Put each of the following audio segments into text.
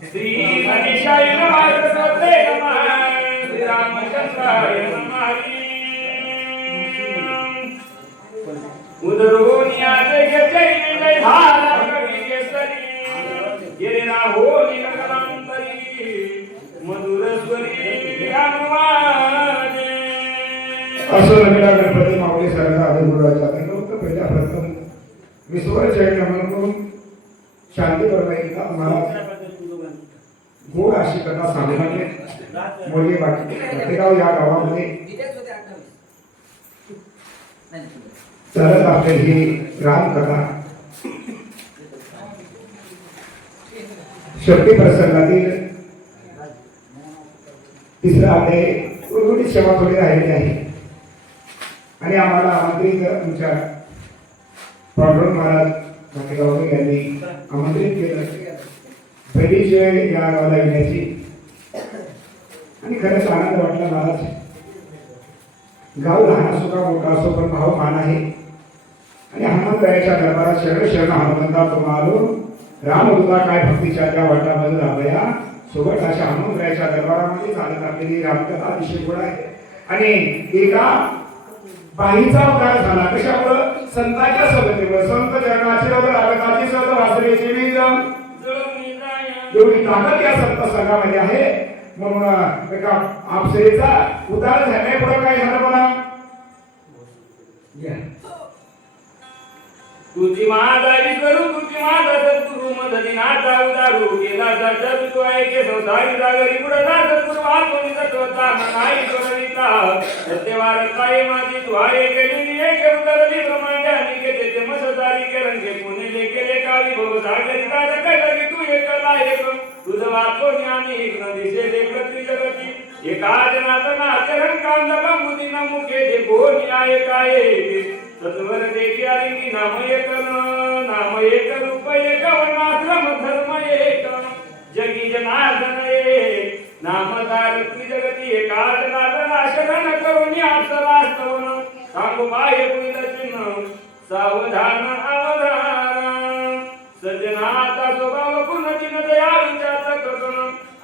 श्री गणेशाय नमः सरस्वते नमः श्री रामचंद्राय नमः जय केसरी गिरिना हो निकलांतरी मधुर स्वरी अनुवादे असो रविला गणपती माऊली सरकार आदिगुरुराजा प्रथम विश्वर नमन करून शांती परवाई का महाराज गोड अशी कथा सांगण्याचे मोठी वाटते प्रत्येकाव या गावामध्ये चालत आपली ही रामकथा. शक्ती प्रसंगातील तिसरा अध्याय उर्वरित सेवा थोडी राहिलेली आहे. आणि आम्हाला आमंत्रित तुमच्या पांडुरंग महाराज नाटेगावकर यांनी आमंत्रित केलं. बरीच या गावाला येण्याची. आणि खरंच आनंद वाटला महाराज. गाव लहान असो का मोठा असो पण भाव मान आहे. आणि हनुमंतरायाच्या दरबारात शरण शरण हनुमंता तुम्हाला राम तुला काय भक्तीच्या त्या वाटामध्ये लाभया सोबत अशा हनुमंतरायाच्या दरबारामध्ये चालत आपलेली रामकथा अतिशय गोड आहे. आणि एका बाईचा उद्धार झाला. कशामुळं? संतांच्या सोबतीमुळे. संत चरणाचे वगैरे लागताची सत वासरेची वीज जळून एवढी ताकद या संत संघामध्ये आहे. म्हणून एका आपसेचा उद्धार झाल्यामुळे काय झालं मला या. तुझी माझा विसरू तुझी माझा सद्गुरु मदती नाचा उदारू गेला जाता तू ऐके संसारी जागरी पुढे जात गुरु आत्मनी तत्वता नाही करविता सत्यवार काय माझी तू आहे गेली एक उतरली ब्रह्मांड निके ते मसदारी के रंगे पुणे केले भोग भव सागरी दादा काय तू एक लायक तुझं वाचो ज्ञानी एक नदी से देखती जगती. एका जनातना चरण कांदा बांबुदी ना मुखे जे कोणी आहे काय तत्वर देवी आली नाम एक नाम एक रूप एक वर्णाश्रम धर्म एक. जगी जनार्दन एक नामदार जगती एका जनार्दन आशरण करून अप्सरास्तवन सांगू बाह्य कुईल चिन्ह सावधान अवधान. नाचा स्वभाव पुनचिन दयाळूच्या कथन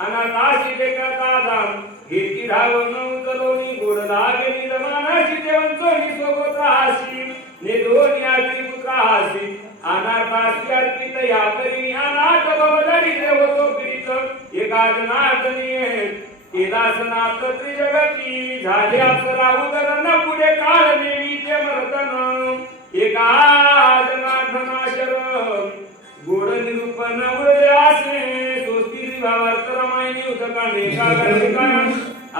अनाथाशी देखता दान कीर्ती धावन उतरवणी गोड लागली जमानाशी देवंचोनी सोबत राहाशी निधोनी आजी पुत्र हासी. अनाथाशी अर्पित या करी अनाथ भवदरी देवतो पीडित एका जनार्दनी केदासनाथ त्रिजगती. झाले अप्सरा उदरन पुढे काळ देवीचे मर्दन एका उदकाने कागडिका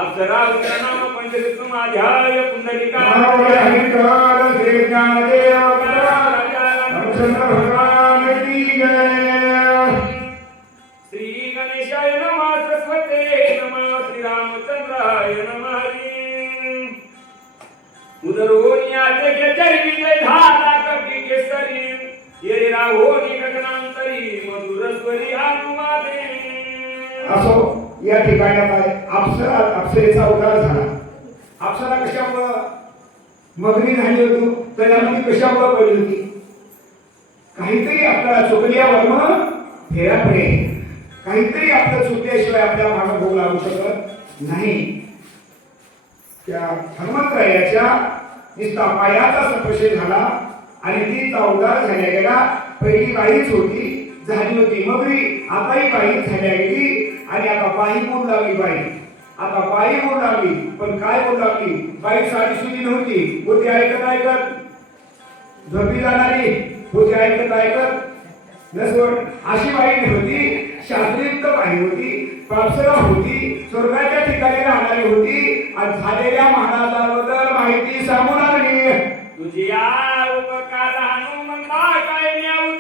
अप्सरा उदर नाम पंचकृत माझ्याय पुंडलिका. हरिकर श्री ज्ञानदेव रामचंद्र भगवान की जय. श्री गणेशाय नमः सरस्वते नमः श्री रामचंद्राय नमः उदरोनियाचे जय विजय धारा कपी केसरी. ये राहोनी गगनांतरी मधुर स्वरी अनुवादे असो या ठिकाणी आता अप्सरा अप्सरेचा उदार झाला. अप्सरा कशामुळं मगरी झाली होती? त्याच्यामध्ये कशामुळं पडली होती? काहीतरी आपल्याला चुकल्यावर मग फेरा पडे काहीतरी आपलं चुकल्याशिवाय आपल्या मागं भोग लागू शकत नाही. त्या हनुमंतरायाच्या नुसता पायाचा संपशे झाला आणि तिचा उद्धार झाल्या गेला. पहिली बाईच होती झाली होती मगरी आताही बाई झाल्या गेली. आणि आता बाई बोलू लागली बाई. आता बाई बोलू लागली पण काय बोलू लागली? बाई साधी सुधी नव्हती. होती ऐकत ऐकत. झोपी जाणारी. होती ऐकत ऐकत. नसवड. अशी बाई होती शास्त्रीयुक्त बाई होती पापसरा होती स्वर्गाच्या ठिकाणी राहणारी होती आणि झालेल्या महाराजांबद्दल माहिती सांगून आली. तुझी या उपकार हनुमंता काय न्याव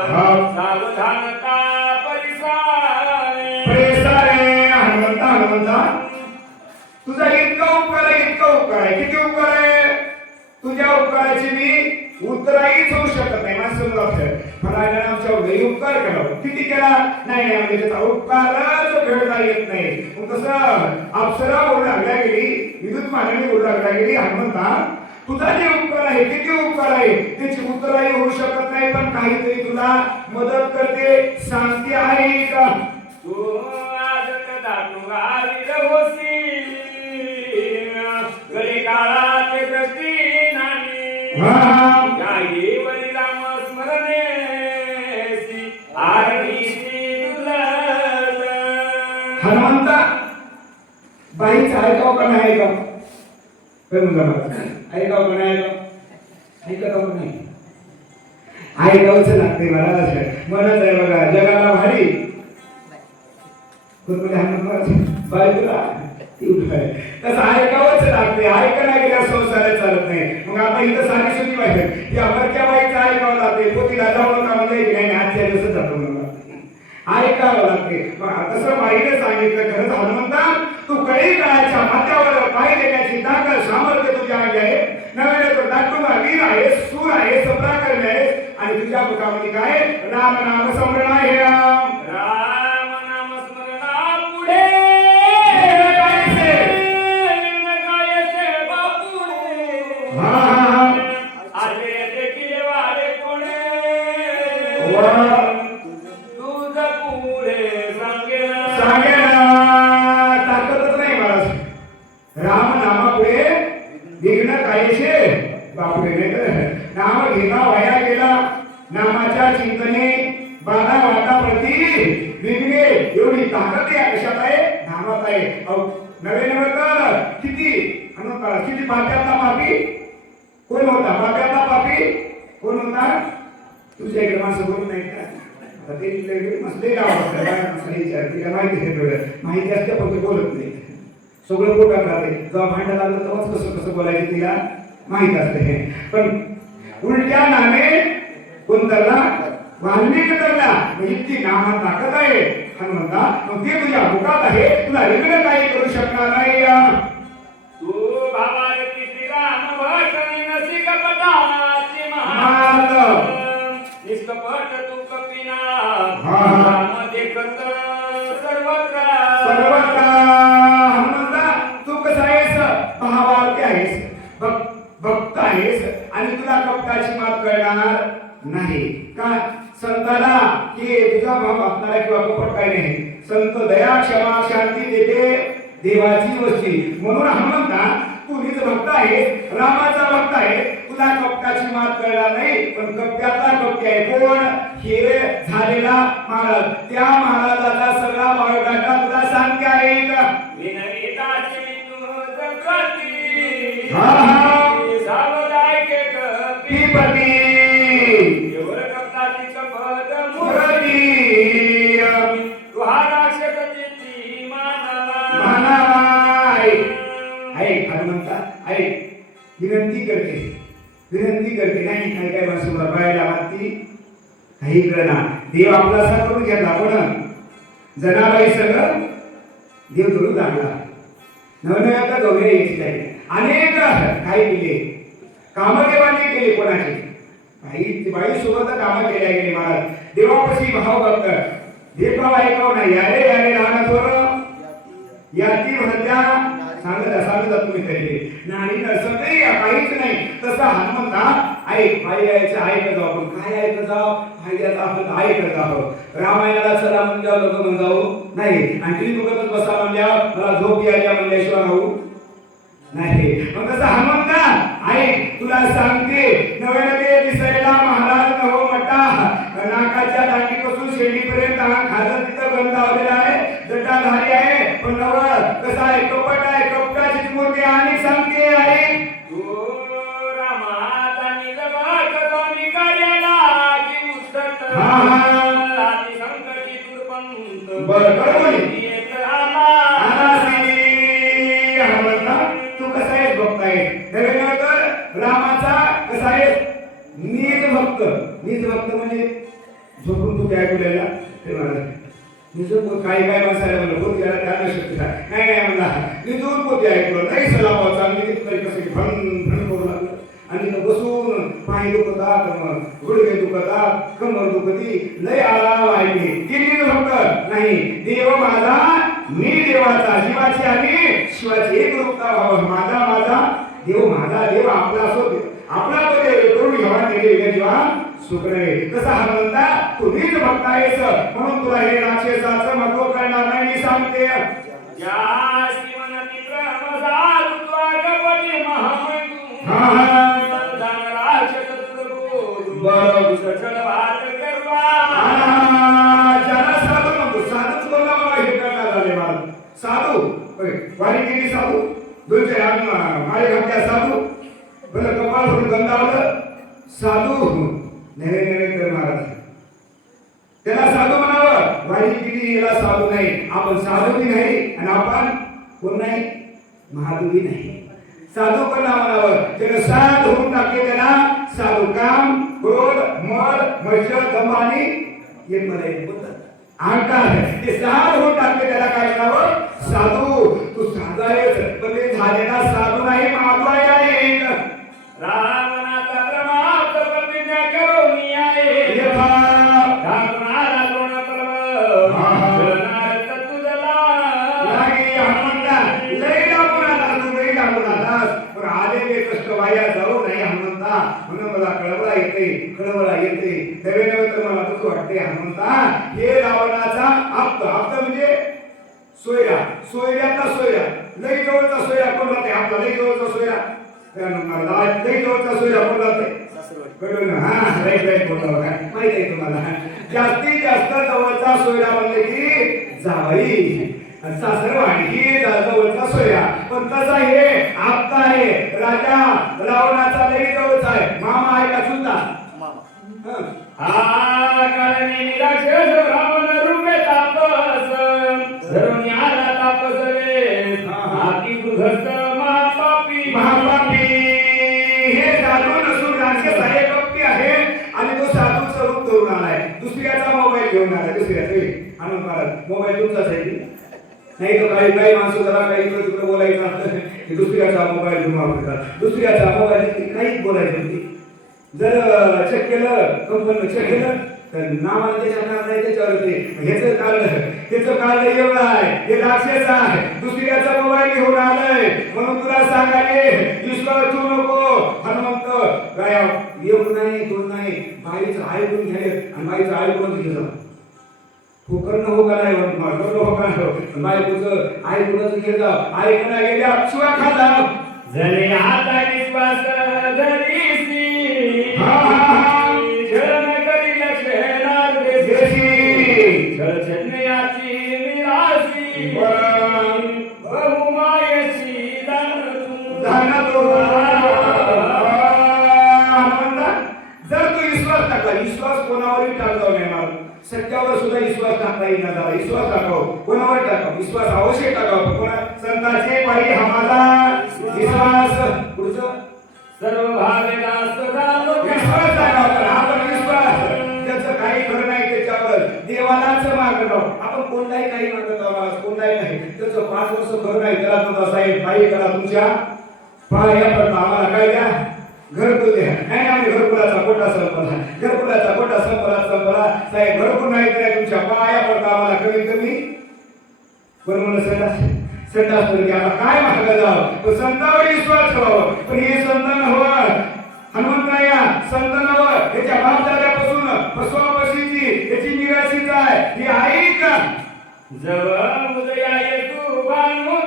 सावधानता परिसारे. प्रेसारे हनुमंता हनुमंता. तुझा इतका उपकार आहे इतका उपकार आहे. किती उपकार आहे? तुझ्या उपकाराची मी उत्तराहीच होऊ शकत नाही. माणसं लक्षात फलाच्या आमच्या लई उपकार केला. किती केला? नाही नाही म्हणजे त्याचा उपकारच फेडता येत नाही. मग कसं? अप्सरा बोलू लागल्या गेली विद्युत मानवी बोलू लागल्या गेली. हनुमंता तुझा जे उपकार आहे किती उपकार आहे? त्याची उत्तराही होऊ शकत नाही पण काहीतरी तुला मदत करते. सांगते आहे का? तू हनुमंता बाईचं ऐकावं का नाही ऐकावं काय म्हणलं ऐकावं नाही ऐकावं ऐकावं नाही? ऐकावंच लागते मला म्हणत आहे. बघा जगाला भारी. कोणत्या हनुमान बायकोला. ती उठाय तसं ऐकावंच भांडण लागलं तेव्हाच कसं कसं बोलायचं तिला माहीत असते पण उलट्या नामे कोणतरला वाल्मिक म्हणजे ती नामात ताकद आहे. हनुमंता मग ते तुझ्या मुखात आहे. तुला वेगळं काही करू शकणार नाही तू निष्कपट तू कपिना हा. देखत सर्वत्र सर्वत्र हनुमंता तू कसा आहेस महाभारती आहेस भक- भक्त आहेस आणि तुला कपटाची मात कळणार नाही का संताला की तुझा भाव असणारा कपट नाही संत दया क्षमा शांती देते देवाची वस्ती. म्हणून हनुमंता तू निज भक्त आहेस रामाचा भक्त आहे तुला कपटाची मात कळणार नाही पण कप्प्यातला कप्पी आहे. कोण? हे झालेला महाराज. त्या महाराजाचा सगळा बायोडाटा तुला सांगते आहे का? हा, काही काही माणसं बायला मागती काही ना देव आपला असा करून घ्या दाखवण जनाबाई सगळं देव धरून लागला नवनव्या गौरी यायची आहे अनेक काही केले. कामदेवांनी केले कोणाचे? काही बाई सोबत कामं केल्या गेले महाराज. देवापाशी भाव भक्त. देव भेदभाव ऐकाव नाही. यारे यारे लहान थोर. याती म्हणत्या सांगत सांगत तुम्ही तरी. नाही असं नाही काहीच नाही. तसा हनुमंता ऐक भाई यायचं ऐकत जाऊ. आपण काय ऐकत जाऊ? फायद्याचं आपण ऐकत आहोत. रामायणाला चला म्हणजे लोक म्हणजाऊ. नाही. आणि तुम्ही बघतच बसा म्हणल्यावर मला झोप यायच्या म्हणल्याशिवाय राहू नाही. मग कसं हनुमंता ऐक तुला सांगते नव्यानं ते दिसायला महाराज नवो मटा. नाकाच्या दांडीपासून शेंडीपर्यंत हा खाजत तिथं गंध लावलेला आहे. जटाधारी आहे. पण नवळ कसा ऐकतो कपट आहे आपला असो आपला तो देव करून घ्यावा त्याचे जीवन सुख नये कसा हनुमंता तुम्हीच भक्त आहेस म्हणून तुला हे राक्षसाचं महत्त्व करणार नाही मी सांगते. साधू वारी केली साधू? आम- माळे घातल्या साधू? बरं कपाळ गंध आलं साधू नवे नवे कर महाराज त्याला साधू म्हणावं वारी किती याला साधू नाही. आपण साधू बी नाही आणि आपण कोण नाही? महादुबी नाही. साधू पण नाव म्हणावं त्यानं साध होऊन टाकले त्याला. साधू काम क्रोध मळ मच्छर दम आणि एक मला एक बोलतात. अहंकार ते साध होऊन टाकले त्याला काय म्हणावं? साधू तू साधू आहेस पण ते झालेला साधू नाही महादू आहे. रावणाचा प्रमाद प्रतिज्ञा करून आहे रावणाला द्रोण पर्व. जळणार तत्तुजला. लागे हनुमंता. लय लागून आला तू लय लागून आलास. पण आलेले कष्ट वाया जाऊ नाही हनुमंता. म्हणून मला कळवळा येते कळवळा येते. नवे नवे तर मला तसं वाटते हनुमंता. हे रावणाचा आप्त आप्त म्हणजे सोयरा सोयऱ्याचा सोयरा. लय जवळचा सोयरा. कोण राहते आपला लय जवळचा सोयरा. हा राईट राईट बोलला बघा माहिती आहे तुम्हाला जास्तीत जास्त जवळचा सोयरा म्हणले की जावई सासरवाडी जवळचा सोयरा पण तसा हे आपता आहे राजा रावणाचा लई जवळचा आहे मामा आहे का चुलता हं. काळनी निराक्षस रावण रूपे तापस धरून आला तापस रे. हाती गृहस्थ महापापी महापापी हे साधू नसून राक्षस आहे आहे आणि तो साधूचं रूप करून आलाय. दुसऱ्याचा मोबाईल घेऊन आलाय. दुसऱ्याचा आनंद महाराज मोबाईल तुमचाच आहे नाही तर काही काही माणसं जरा काही इकडे तिकडे बोलायचं असतं. दुसऱ्याचा मोबाईल घेऊन वापरतात दुसऱ्याचा मोबाईल काहीच बोलायचं नाही जर चेक केलं कंपनीनं चेक केलं तर नावाने त्याच्या नाही त्याच्यावर ते ह्याचं कारण त्याचं कारण एवढं आहे. हे राक्षस आहे. दुसऱ्याचा मोबाईल घेऊन आलंय. म्हणून तुला सांगाले विश्वास ठेवू नको. हनुमान काय येऊ नाही तो नाही बाईचं ऐकून घ्याय आणि बाईचं ऐकून घे फुकरणं हो का नाही करणं हो का नाही? बायकोचं ऐकूनच घे जा ऐकणं गेल्या शिवा खाला जरी आता विश्वास हा, हा, सत्यावर सुद्धा विश्वास टाकता येईल ना विश्वास टाकाव. कोणावर टाकाव? विश्वास अवश्य टाकाव. कोणा संतांचे पायी हा विश्वास. पुढचं? सर्व भावेदास विश्वास टाकाव. तर आपण विश्वास. ज्याचं काही खरं नाही त्याच्यावर. देवालाच मागत आहोत आपण कोणताही काही मागत आहोत कोणताही नाही. त्याचं पाच वर्ष खरं नाही. त्याला तुमचा साहेब काही करा तुमच्या पाया पडता. आम्हाला काय द्या? घरकुल द्या. नाही आम्ही घरकुलाचा कोटा संपला घरकुलाचा कोटा संपला संपला साहेब घरकुल नाही तर तुमच्या पाया पडता आम्हाला कमीत कमी बरोबर म्हणलं संडास संडास म्हणजे आता काय मागं जावं? पण संतावर विश्वास ठेवावं. पण हे संत नव्हं हनुमंतराया संत नव्हं याच्या बाप दाद्यापासून फसवापशीची याची निराशीच आहे. ही आई का? जव उदया येतू भानू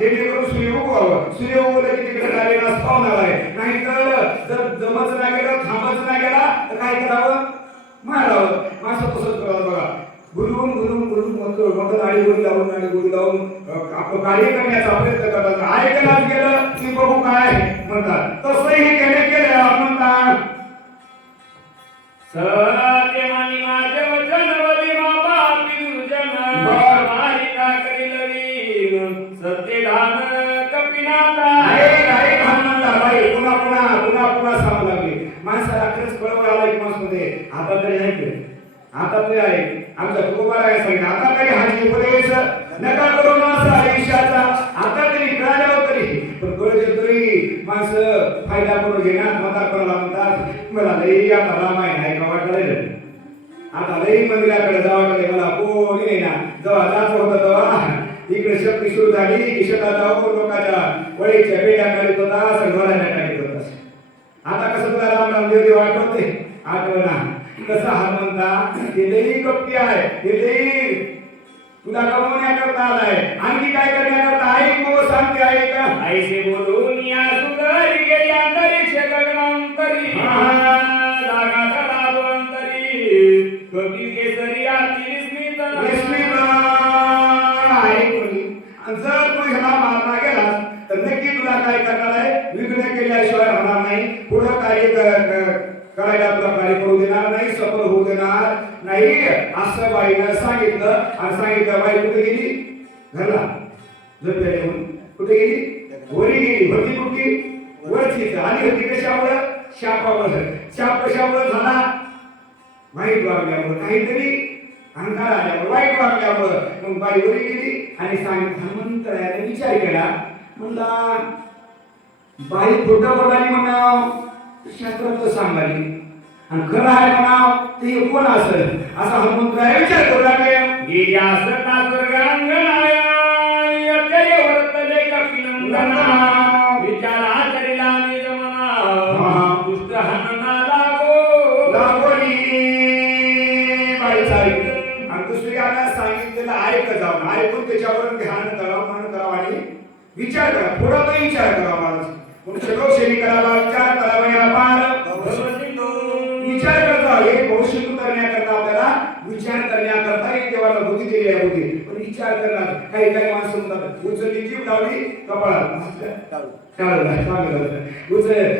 जेणेकरून सूर्य उगवावं सूर्य उगवलं की तिकडे झालेला पाहुणार आहे. नाहीतर जर जमच नाही गेला थांबच नाही गेला तर काय करावं? मारावं. माणसं तसंच करावं बघा. गुरुवून गुरुवून गुरुवून म्हणतो म्हणतो आणि गोडी लावून आणि गोडी लावून अं, आपलं कार्य करण्याचा प्रयत्न करतात. ऐकण्यात गेलं? की बघू काय म्हणतात. तसंही केले केलं म्हणतात. सत्यमानी आता तरी आहे. आमच्या कुटुंबाला आहे सांगितलं. आता तरी हाची उपदेश नका करू ना आयुष्याचा. आता तरी कळाल्यावर तरी. पण कळचे तरी माणसं फायदा करून घेणार म्हणतात कोणाला म्हणतात मला लई आता रामायण आहे का वाटलं आता लई मंदिराकडे जावं लागले मला कोणी नाही ना. जेव्हा जात होतं तेव्हा इकडे शक्ती सुरू झाली की शेतात जाऊन लोकांच्या वळीच्या बेड्या काढत होता संघाला टाकीत होता. आता कसं तुला राम राम देव देव आठवते आठवण कसा हा म्हणता हे लई कपटी आहे हे लई. तुला कमवण्याकरता आलाय आणखी काय करण्याकरता ऐक मग सांगते ऐक ऐसे बोलून या सुंदरी गेली अंतरिक्ष गगनांतरी. जागा तलावांतरी कपी केसरी आती विस्मित. विस्मित. ऐक म्हणे. आणि जर तू ह्याला मारला गेलास तर नक्की तुला काय करणार आहे? विघ्न केल्याशिवाय राहणार नाही. पुढं कार्य क- क- करायला तुला कार्य करू देणार नाही सफल होऊ देणार नाही असं बाईनं सांगितलं. आणि सांगितलं बाई कुठे गेली? घरला. झोपल्या येऊन. कुठे गेली? वरी गेली. होती कुठली? वरची आली होती कशामुळं शापामुळं शाप कशामुळं झाला? वाईट वागल्यामुळं काहीतरी अंधार आल्यामुळं वाईट वागल्यामुळं मग बाई वरी गेली आणि सांगितलं हनुमंतरायाने विचार केला. म्हणला बाई खोटं बोलाली म्हणाव. सांगाली आणि खरं आहे म्हणाव ते कोण असेल. असा हनुमंतराय विचार करू लागले. स्वर्गांगणाया विचारा करिला दुष्ट हनना लागो. ऐकलं. आणि सांगितलेलं जाऊन ऐकून त्याच्यावर ध्यान करावं मन करावं आणि विचार करा. थोडा तरी विचार करावा माणूस. म्हणून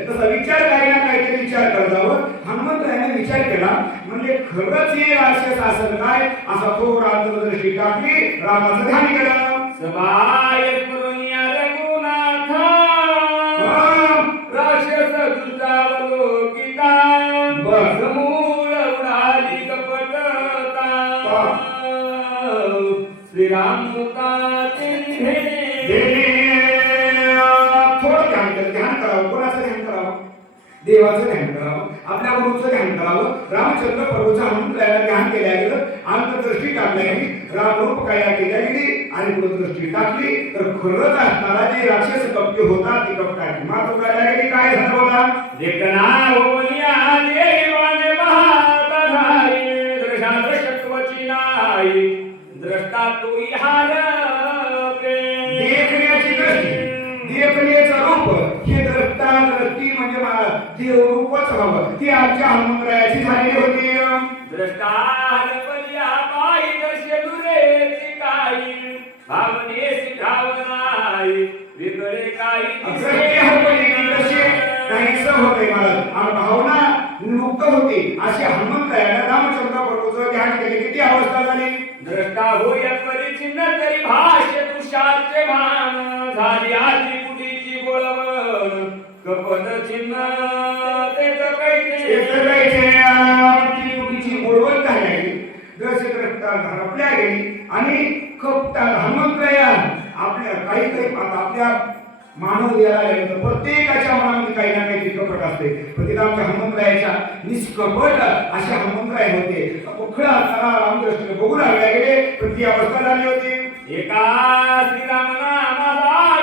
तसा विचार काही ना काहीतरी विचार करतावं हनुमंतरायाने विचार केला म्हणजे खरंच हे राक्षस असं काय? असा तो रामचंद्रदृष्टी टाकली रामाचं ध्यान केलं. सबाय देवाचं ध्यान करावं आपल्या गुरुचं ध्यान करावं रामचंद्र प्रभूचं हनुमंतरायाला ध्यान केल्या गेलं अंतदृष्टी टाकल्या गेली रामरूप काया केल्या गेली आणि पुढे दृष्टी टाकली तर खरंच असणारा जे राक्षस कप्य होता ती कपटाची मात्र काय झालं बोला म्हणजे देव रूपच हवं ती आमच्या हनुमंतरायाची झालेली होती. पायी दुरेची काही भावने काही काहीसं होते आणि मुक्त होती. अशी हनुमंतरायाने रामचंद्र प्रभूचं ध्यान केले. किती अवस्था झाली? द्रष्टा होय परिचिन्न तरी भाष्य तुषारचे भान. झाली आजी कुटीची बोलवण काही आणि काही काही प्रत्येकाच्या मनामध्ये काही ना काही कपट असते. तिला आमच्या हनुमंतरायाच्या निष्कपट असे हनुमंतराय होते. पोखळा असताना रामकृष्ण बघू लागले गेले पण ती अवस्था झाली होती. एका तिला आम्हाला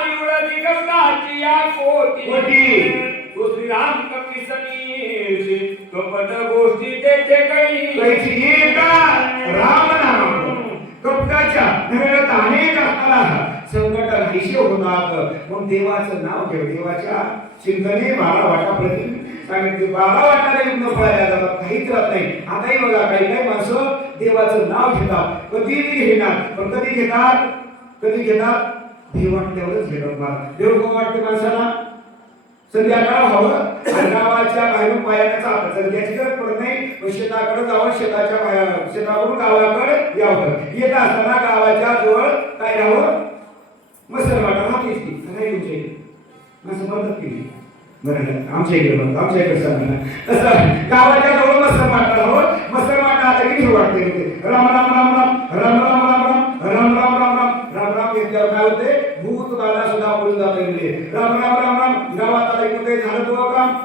कपटाची या कोटी. तो श्रीराम कपटी समीर. कपट गोष्टी तेथे काही कैची एका राम नाम. कपटाच्या नव्हे तर अनेक असताना संकट नाहीसे होतात मग देवाचं नाव घ्या देवाच्या चिंतने बारा वाटा प्रति सांगितले बारा वाटाने युद्ध पळायला जातात काहीच राहत नाही. आताही बघा काही काही माणसं देवाचं नाव घेतात. कधीही घेणार. पण कधी घेतात? कधी घेतात? देव वाटल्यावरच घेतात मला देव कोण वाटते माणसाला? संध्याकाळ व्हावं? आणि गावाच्या बाहेरून पायाने चालत संध्याची गरज पडत नाही. पण शेताकडे जावं शेताच्या पाया शेतावरून गावाकडे यावं. येत असताना गावाच्या जवळ काय राहावं? मसल वाटा. राहतेच की. नाही तुमच्या इकडे असं मदत केली. बरं आमच्या इकडे बघ. आमच्या इकडे सांगा. तसं गावाच्या जवळ मसल वाटा राहावं. मसल वाटा आता किती वाटते राम राम राम राम. राम राम राम राम. राम राम राम राम. राम जाते म्हणजे राम राम राम राम. गावात आले कुठे? झालं तुझं काम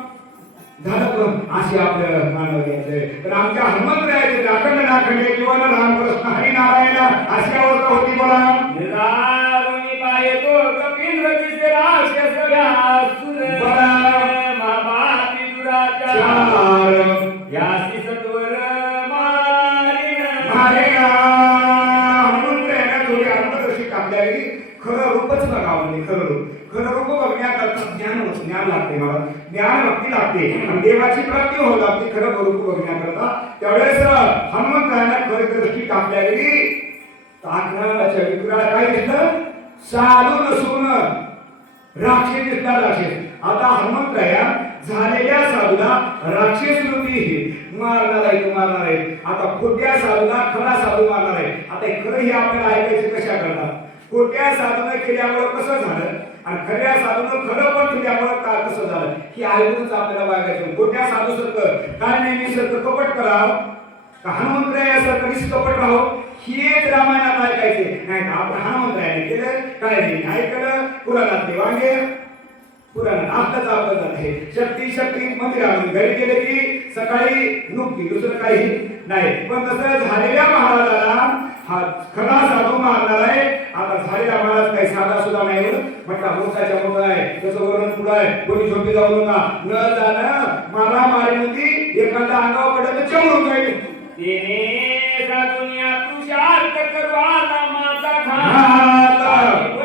झालं पण अशी आपल्याला मानव घ्यायचंय तर आमच्या हनुमंतरायाचे राखंड नाखंडे जीवन रामकृष्ण हरिनारायणा अशी अवस्था होती बोला. आणि देवाची प्राप्ती होत आपली खरं स्वरूप बघण्याकरता त्यावेळेस हनुमंतरायाला खरी दृष्टी टाकल्या गेली तांदळाच्या विक्राला काय दिसलं? साधू नसून राक्षस दिसला राक्षस. आता हनुमंतराया झालेल्या साधूला राक्षस वृत्ती मारणार आहे मारणार आहे आता खोट्या साधूला खरा साधू मारणार आहे आता हे खरं हे आपल्याला ऐकायचं कशा करणार खोट्या साधूनं केल्यामुळे कसं झालं? आणि खऱ्या साधूनं खरं पण केल्यामुळं का कसं झालं ही ऐकूनच आपल्याला बघायचं कोणत्या साधू सारखं काय नेहमी सारखं कपट करावं. का कधीच कपट राहो हेच रामायणात ऐकायचे. नाही का आपण हनुमंतरायाने केलं काय नाही ऐकलं पुराणात देवांगे. वांगे पुराणात आत्ताच आपलं आहे शक्ती शक्ती मंदिरामध्ये घरी गेले की सकाळी नुकती दुसरं काही नाही. पण तसं झालेल्या महाराजाला हा खरा साधू मारणार आहे. आता झालेला महाराज काही साधा सुद्धा नाही हो. म्हटला मोठाच्या मोठा आहे. तसं वरून पुढं आहे. कोणी झोपी जाऊ नका. न जाणं मारा मारी होती. एखादा अंगावर पडलं तर जाईल. तेने करवाला माझा घात.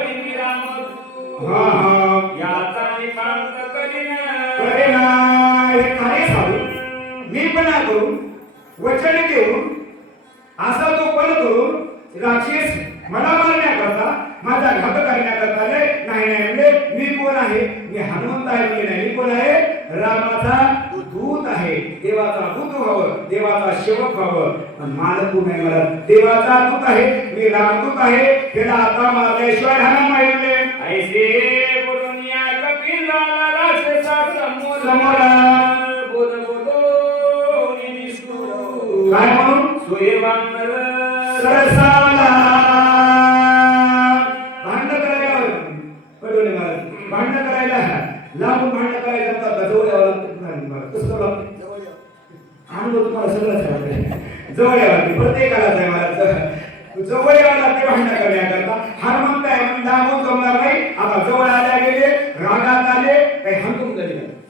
हे काय साधू मी पण नाही करू वचन देऊन असा तो पण करून राक्षस मला मारण्याकरता माझा घात करण्याकरता. नाही नाही म्हणजे मी कोण आहे? मी हनुमंत आहे म्हणजे नाही मी कोण आहे? रामाचा दूत आहे. देवाचा दूत व्हावं देवाचा सेवक व्हावं. पण कोण आहे मला? देवाचा दूत आहे मी रामदूत आहे. त्याला आता मारल्याशिवाय हाना मारले ऐसे समोर. काय म्हणून सोयवांगर सरसावला. भांडण करायला पडवले महाराज भांडण करायला. लांबून भांडण करायला जातात जवळ यावं लागतं महाराज लागतं. अनुभव तुम्हाला आपल्याला. जवळ यावं लागते. प्रत्येकालाच आहे महाराज जवळ